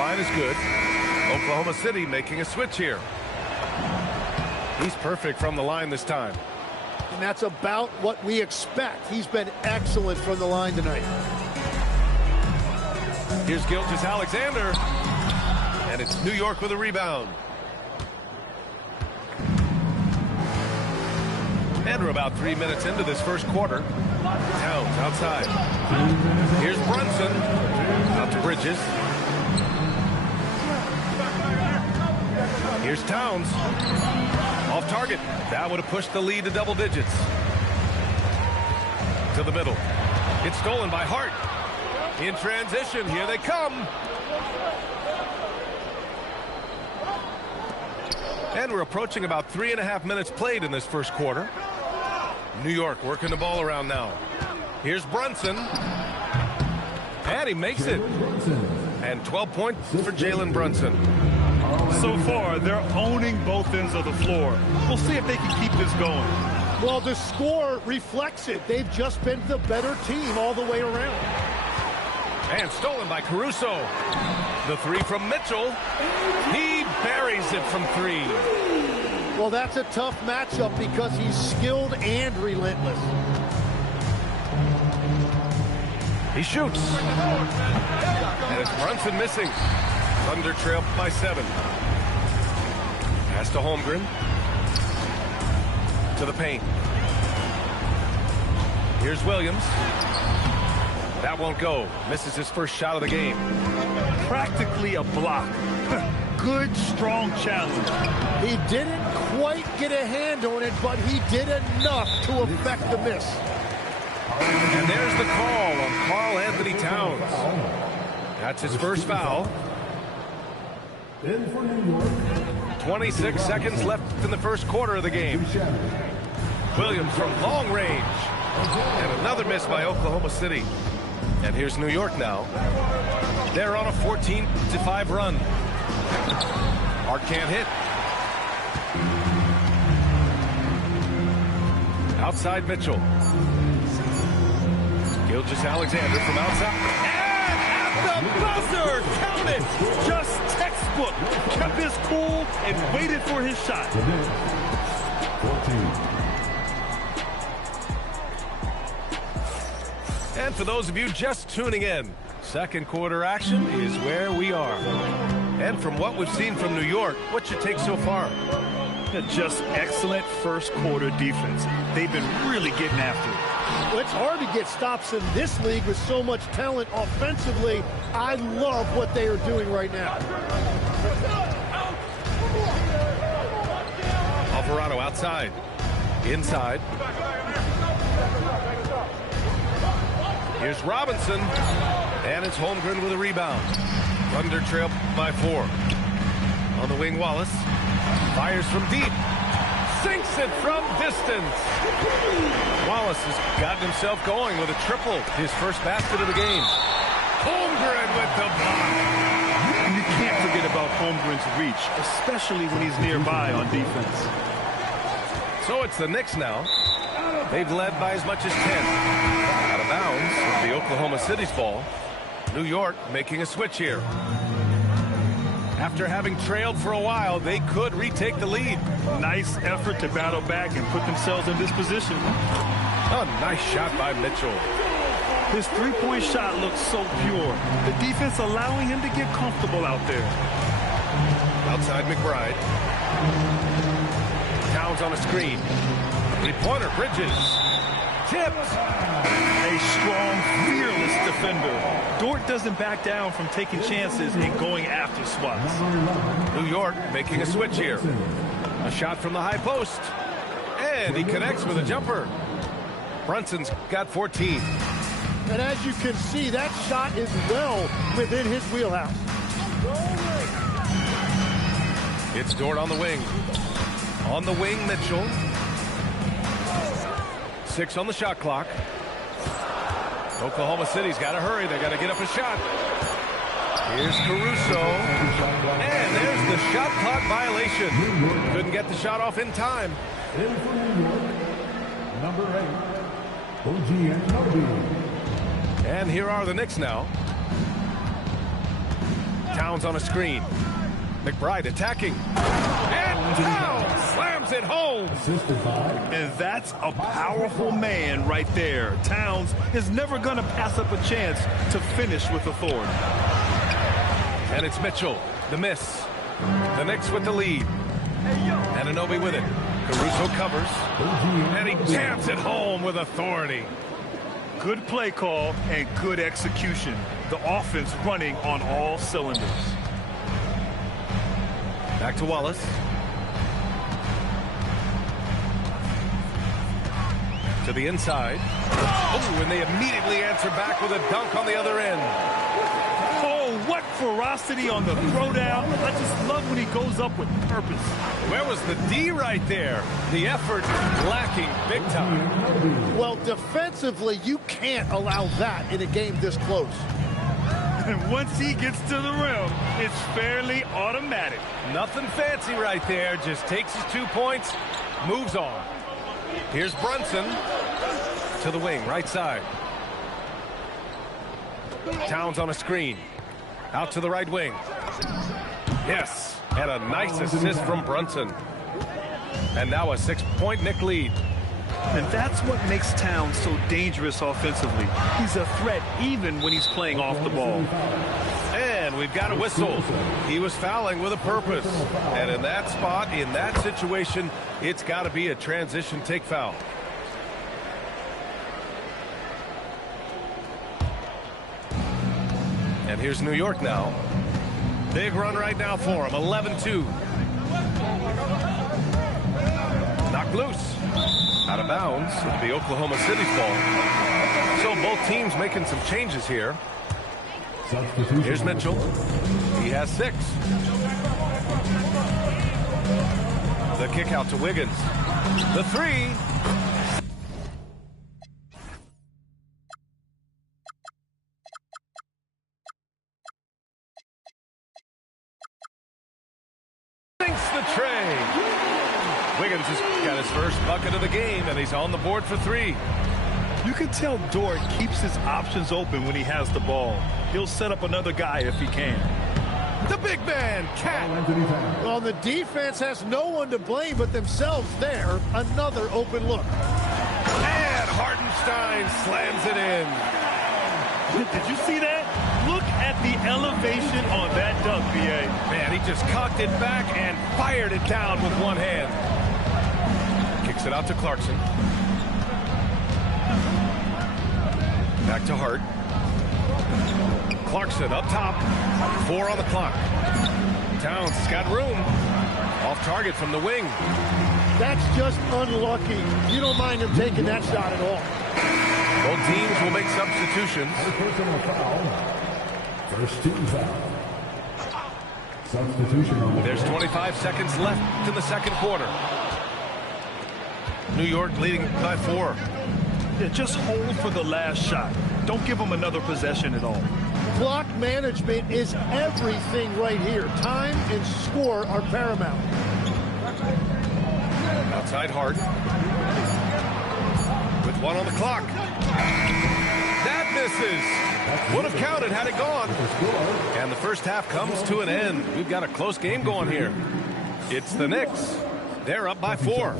line is good. Oklahoma City making a switch here. He's perfect from the line this time. And that's about what we expect. He's been excellent from the line tonight. Here's Gilgeous-Alexander. And it's New York with a rebound. And we're about 3 minutes into this first quarter. Towns outside. Here's Brunson. Out to Bridges. Here's Towns. Off target. That would have pushed the lead to double digits. To the middle. It's stolen by Hart. In transition. Here they come. And we're approaching about 3.5 minutes played in this first quarter. New York working the ball around now. Here's Brunson. And he makes it. And 12 points for Jalen Brunson. So far, they're owning both ends of the floor. We'll see if they can keep this going. Well, the score reflects it. They've just been the better team all the way around. And stolen by Caruso. The three from Mitchell. He buries it from three. Well, that's a tough matchup because he's skilled and relentless. He shoots. And it's Brunson missing. Thunder trail by 7. Pass to Holmgren. To the paint. Here's Williams. That won't go. Misses his first shot of the game. Practically a block. Good, strong challenge. He didn't quite get a hand on it, but he did enough to affect the miss. And there's the call on Karl Anthony Towns. That's his first foul. 26 seconds left in the first quarter of the game. Williams from long range. And another miss by Oklahoma City. And here's New York now. They're on a 14-5 run. Hart can't hit. Outside Mitchell. Gilgeous-Alexander from outside. And at the buzzer! Count it! Just textbook. Kept his cool and waited for his shot. 14. And for those of you just tuning in, second quarter action is where we are. And from what we've seen from New York, what's your take so far? Just excellent first quarter defense. They've been really getting after it. Well, it's hard to get stops in this league with so much talent offensively. I love what they are doing right now. Alvarado outside. Inside. Here's Robinson. And it's Holmgren with a rebound. Thunder trail by 4. On the wing, Wallace. Fires from deep. Sinks it from distance. Wallace has gotten himself going with a triple. His first basket of the game. Holmgren with the block. And you can't forget about Holmgren's reach, especially when he's nearby on defense. So it's the Knicks now. They've led by as much as 10. Out of bounds of the Oklahoma City's ball. New York making a switch here. After having trailed for a while, they could retake the lead. Nice effort to battle back and put themselves in this position. A nice shot by Mitchell. His three-point shot looks so pure. The defense allowing him to get comfortable out there. Outside McBride. Towns on a screen. Three-pointer, Bridges. Tipped. A strong, fearless defender. Dort doesn't back down from taking chances and going after swats. New York making a switch here. A shot from the high post. And he connects with a jumper. Brunson's got 14. And as you can see, that shot is well within his wheelhouse. It's Dort on the wing. On the wing, Mitchell. 6 on the shot clock. Oklahoma City's got to hurry. They got to get up a shot. Here's Caruso. And there's the shot clock violation. Couldn't get the shot off in time. In for New York, number 8, OG Anunoby. And here are the Knicks now. Towns on a screen. McBride attacking. And Towns slams it home. And that's a powerful man right there. Towns is never going to pass up a chance to finish with authority. And it's Mitchell, the miss. The Knicks with the lead. Anunoby with it. Caruso covers. And he jams it home with authority. Good play call and good execution. The offense running on all cylinders. Back to Wallace. To the inside. Oh, and they immediately answer back with a dunk on the other end. Oh, what ferocity on the throwdown. I just love when he goes up with purpose. Where was the D right there? The effort lacking big time. Well, defensively, you can't allow that in a game this close. And once he gets to the rim, it's fairly automatic. Nothing fancy right there. Just takes his 2 points, moves on. Here's Brunson to the wing, right side. Towns on a screen. Out to the right wing. Yes, and a nice assist from Brunson. And now a 6-point Knick lead. And that's what makes Towns so dangerous offensively. He's a threat even when he's playing off the ball. And we've got a whistle. He was fouling with a purpose. And in that spot, in that situation, it's got to be a transition take foul. And here's New York now. Big run right now for him. 11-2. Knocked loose. Out of bounds. It'll be Oklahoma City's ball. So both teams making some changes here. Here's Mitchell. He has 6. The kick out to Wiggins. The 3. Sinks the tray. Wiggins has got his first bucket of the game, and he's on the board for 3. You can tell Dort keeps his options open when he has the ball. He'll set up another guy if he can. The big man, Cat. Well, the defense has no one to blame but themselves there. Another open look. And Hartenstein slams it in. Did you see that? Look at the elevation on that dunk, B.A. Man, he just cocked it back and fired it down with one hand. Kicks it out to Clarkson. Back to Hart. Clarkson up top. 4 on the clock. Towns has got room. Off target from the wing. That's just unlucky. You don't mind him taking that shot at all. Both teams will make substitutions. First team foul. Substitution. There's 25 seconds left in the second quarter. New York leading by 4. Yeah, just hold for the last shot. Don't give them another possession at all. Clock management is everything right here. Time and score are paramount. Outside Hart. With 1 on the clock. That misses. Would have counted had it gone. And the first half comes to an end. We've got a close game going here. It's the Knicks. They're up by 4.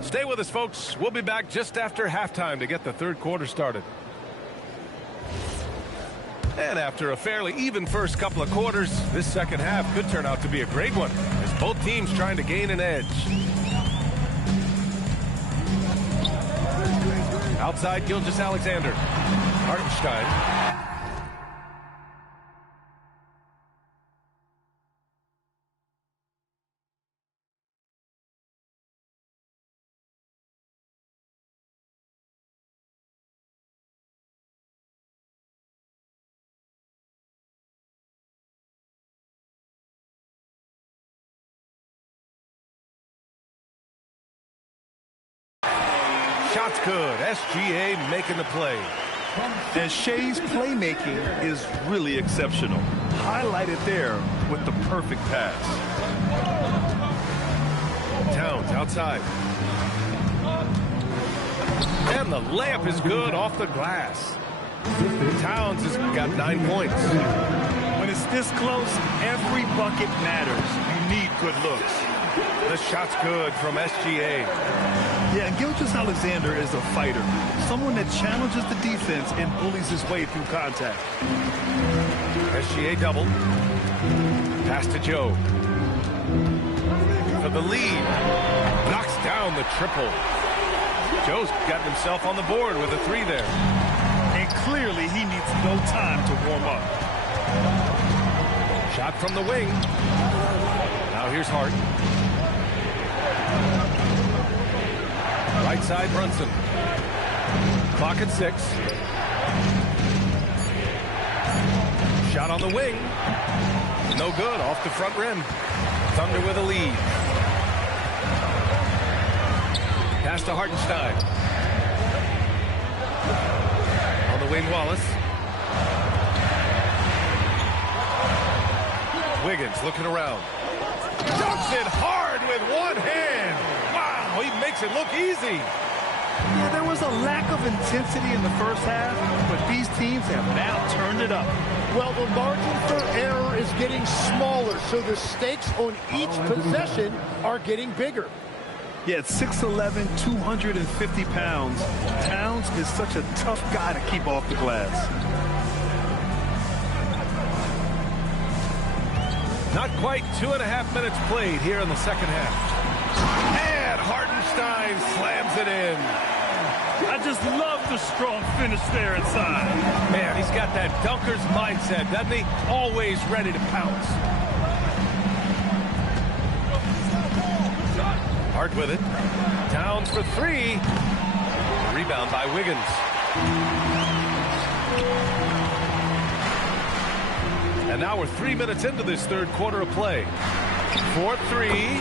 Stay with us, folks. We'll be back just after halftime to get the third quarter started. And after a fairly even first couple of quarters, this second half could turn out to be a great one, as both teams trying to gain an edge. Outside, Gilgeous-Alexander. Hartenstein. Shots good. SGA making the play. And Shea's playmaking is really exceptional. Highlighted there with the perfect pass. Towns outside. And the layup is good off the glass. Towns has got 9 points. When it's this close, every bucket matters. You need good looks. The shot's good from SGA. Yeah, and Gilgeous-Alexander is a fighter. Someone that challenges the defense and bullies his way through contact. SGA double. Pass to Joe. For the lead. Knocks down the triple. Joe's gotten himself on the board with a three there. And clearly he needs no time to warm up. Shot from the wing. Now here's Hart. Right side, Brunson. Clock at 6. Shot on the wing. No good, off the front rim. Thunder with a lead. Pass to Hartenstein. On the wing, Wallace. Wiggins looking around. Dunks it hard with one hand. Wow, he makes it look easy. Yeah, there was a lack of intensity in the first half, but these teams have now turned it up. Well, the margin for error is getting smaller, so the stakes on each possession are getting bigger. Yeah, at 6'11", 250 pounds, Towns is such a tough guy to keep off the glass. Not quite 2.5 minutes played here in the second half. And Hartenstein slams it in. I just love the strong finish there inside. Man, he's got that dunker's mindset, doesn't he? Always ready to pounce. Hart with it. Towns for 3. Rebound by Wiggins. And now we're 3 minutes into this third quarter of play. 4-3.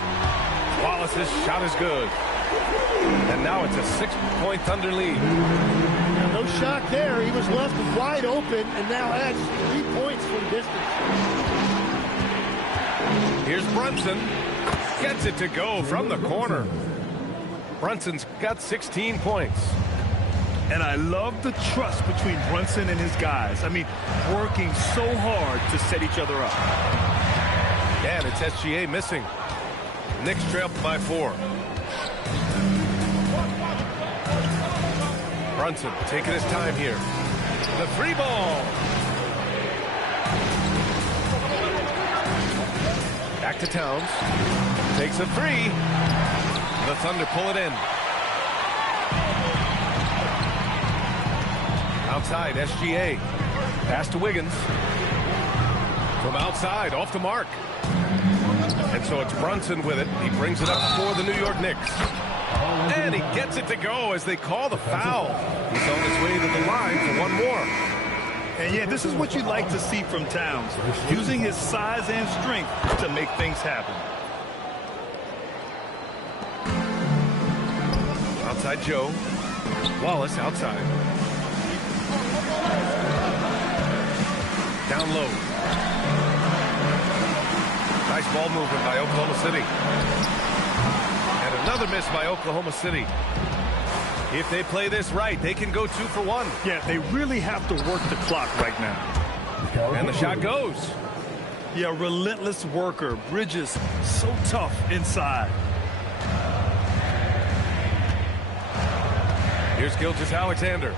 Wallace's shot is good. And now it's a 6-point Thunder lead. No shot there. He was left wide open and now has 3 points from distance. Here's Brunson. Gets it to go from the corner. Brunson's got 16 points. And I love the trust between Brunson and his guys. I mean, working so hard to set each other up. And it's SGA missing. Knicks trail by 4. Brunson taking his time here. The free ball. Back to Towns. Takes a 3. The Thunder pull it in. Outside, SGA. Pass to Wiggins. From outside, off the mark. And so it's Brunson with it. He brings it up for the New York Knicks. And he gets it to go as they call the foul. He's on his way to the line for one more. And yeah, this is what you'd like to see from Towns, using his size and strength to make things happen. Outside Joe. Wallace outside. Down low. Nice ball movement by Oklahoma City. And another miss by Oklahoma City. If they play this right, they can go 2 for 1. Yeah, they really have to work the clock right now. And the shot goes. Yeah, relentless worker. Bridges, so tough inside. Here's Gilgeous-Alexander.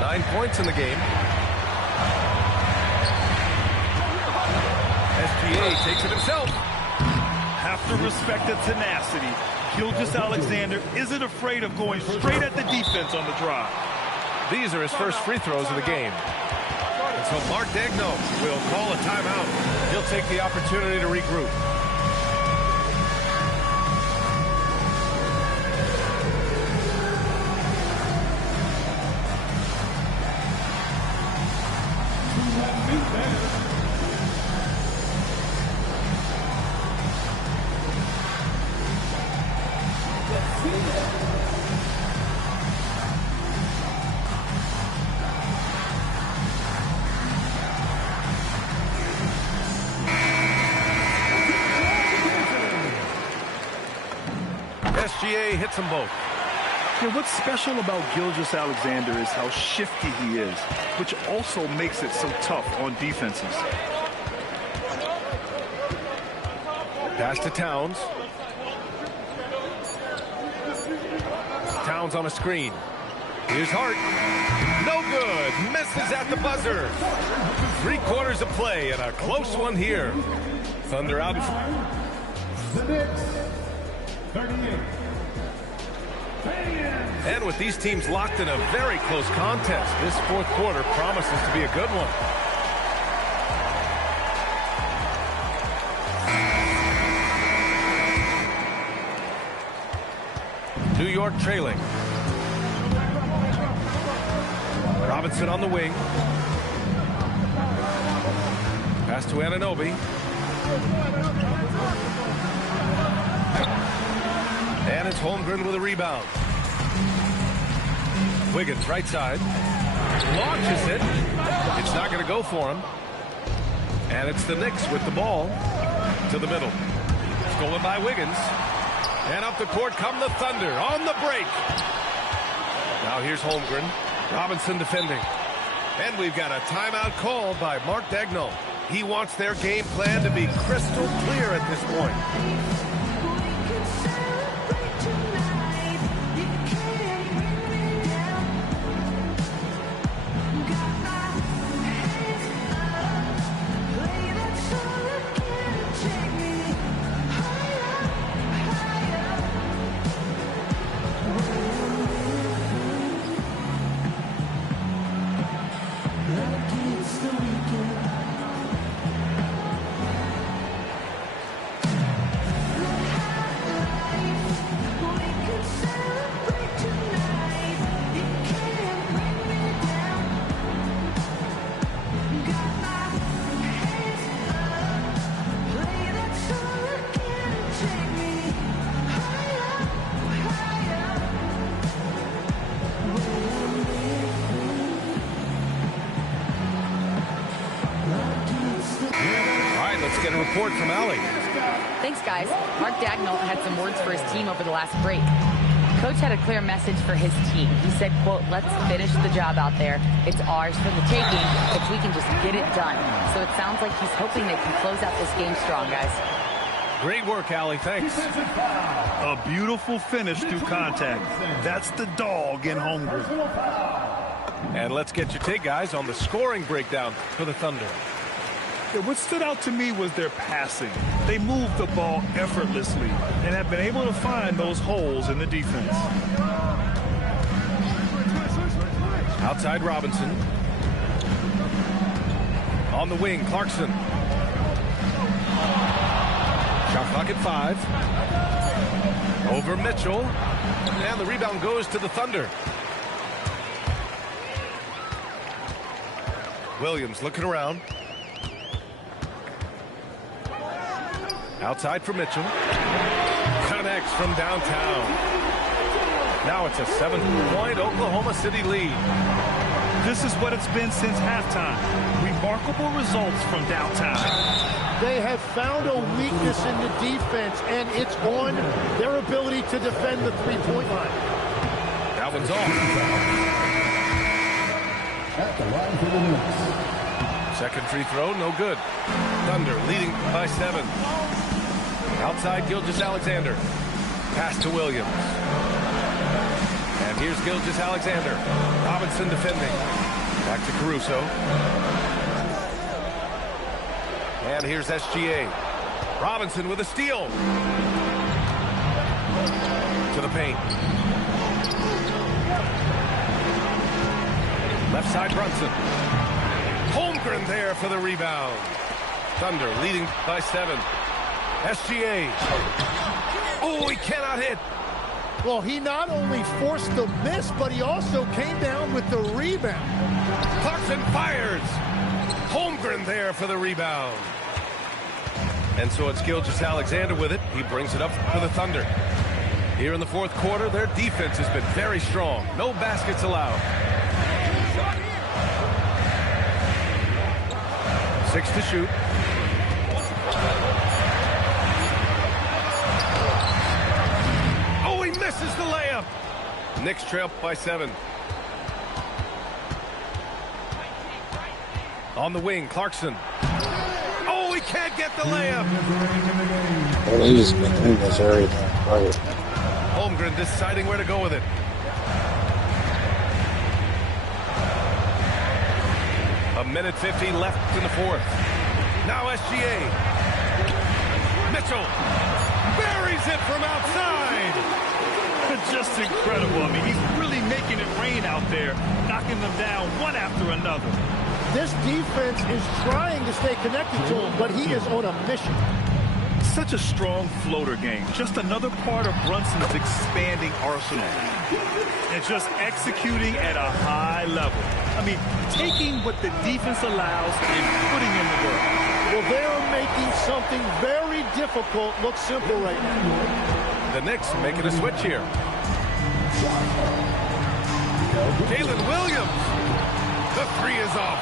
9 points in the game. SGA takes it himself. Have to respect the tenacity. Gilgeous-Alexander isn't afraid of going straight at the defense on the drive. These are his first free throws of the game. And so Mark Daigneault will call a timeout. He'll take the opportunity to regroup. SGA hits them both. Yeah, what's special about Gilgeous-Alexander is how shifty he is, which also makes it so tough on defenses. Pass to Towns. Towns on a screen. Here's Hart. No good. Misses at the buzzer. 3/4 of play and a close one here. Thunder out. The Knicks, 38. And with these teams locked in a very close contest, this 4th quarter promises to be a good one. New York trailing. Robinson on the wing. Pass to Anunoby. And it's Holmgren with a rebound. Wiggins right side. Launches it. It's not going to go for him. And it's the Knicks with the ball to the middle. Stolen by Wiggins. And up the court come the Thunder on the break. Now here's Holmgren. Robinson defending. And we've got a timeout called by Mark Daigneault. He wants their game plan to be crystal clear at this point. Get a report from Allie. Thanks, guys. Mark Daigneault had some words for his team over the last break. Coach had a clear message for his team. He said, quote, "Let's finish the job out there. It's ours for the taking if we can just get it done." So it sounds like he's hoping they can close out this game strong, guys. Great work, Allie. Thanks. A beautiful finish through contact. That's the dog in Holmgren. And let's get your take, guys, on the scoring breakdown for the Thunder. What stood out to me was their passing. They moved the ball effortlessly and have been able to find those holes in the defense. Outside Robinson. On the wing, Clarkson. Shot clock at 5. Over Mitchell. And the rebound goes to the Thunder. Williams looking around. Outside for Mitchell. Connects from downtown. Now it's a 7-point Oklahoma City lead. This is what it's been since halftime. Remarkable results from downtown. They have found a weakness in the defense, and it's on their ability to defend the three-point line. That one's off. At the line for the Knicks. Second free throw, no good. Thunder leading by 7. Outside Gilgeous-Alexander. Pass to Williams. And here's Gilgeous-Alexander. Robinson defending. Back to Caruso. And here's SGA. Robinson with a steal. To the paint. Left side Brunson. Holmgren there for the rebound. Thunder leading by 7. SGA. Oh, he cannot hit. Well, he not only forced the miss, but he also came down with the rebound. Clarkson fires. Holmgren there for the rebound. And so it's Gilgeous-Alexander with it. He brings it up for the Thunder. Here in the 4th quarter, their defense has been very strong. No baskets allowed. 6 to shoot. Oh, he misses the layup. Knicks trail by 7. On the wing, Clarkson. Oh, he can't get the layup. He's in this area. Right. Holmgren deciding where to go with it. A minute 50 left in the fourth. Now SGA. Mitchell buries it from outside. Just incredible. I mean, he's really making it rain out there, knocking them down one after another. This defense is trying to stay connected to him, but he is on a mission. Such a strong floater game. Just another part of Brunson's expanding arsenal. And just executing at a high level. I mean, taking what the defense allows and putting in the work. Well, they're making something very difficult look simple right now. The Knicks making a switch here. Jalen Williams. The three is off.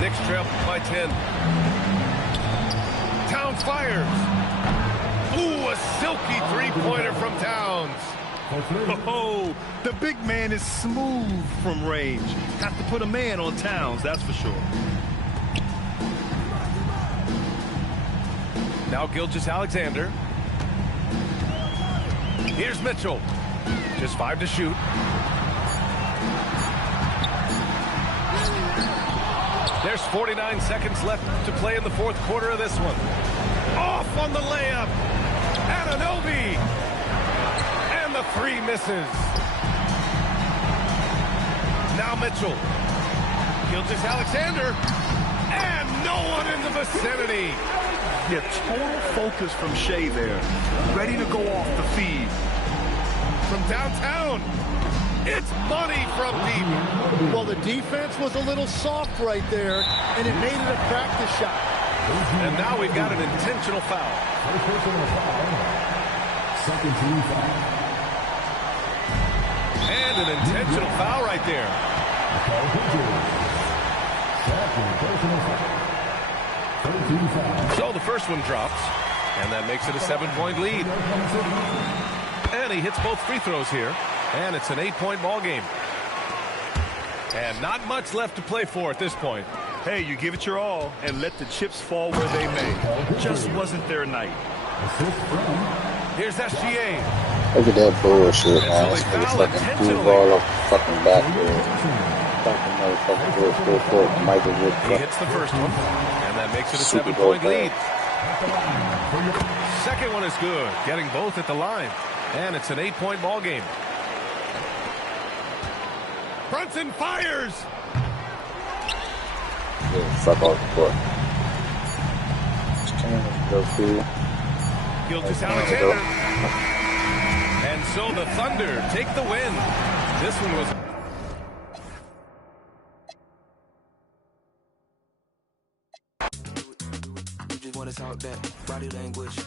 Knicks trail by 10. Towns fires. Ooh, a silky three-pointer from Towns. Oh, the big man is smooth from range. Have to put a man on Towns, that's for sure. Now Gilgeous-Alexander. Here's Mitchell. Just 5 to shoot. There's 49 seconds left to play in the fourth quarter of this one. Off on the layup. Anunoby. And the three misses. Now Mitchell. Gilgeous-Alexander. And no one in the vicinity. Yeah, total focus from Shea there. Ready to go off the feed. From downtown. It's money from deep. Well, the defense was a little soft right there, and it made it a practice shot. And now we've got an intentional foul. Second team foul. And an intentional foul right there. Second personal foul. 13 foul. So the first one drops, and that makes it a 7-point lead. And he hits both free throws here, and it's an 8-point ball game. And not much left to play for at this point. Hey, you give it your all and let the chips fall where they may. Just wasn't their night. Here's SGA. Look at that bullshit, man. This nigga fucking threw the ball off the fucking backboard. Fucking motherfucker, full court. Michael Wood. He hits the first one, and that makes it a 7-point lead. Second one is good, getting both at the line. And it's an 8-point ball game. Brunson fires. Yeah, fuck off the court. Just can't go through. Gilgeous-Alexander. And so the Thunder take the win. This one was... You just wanna talk that body language.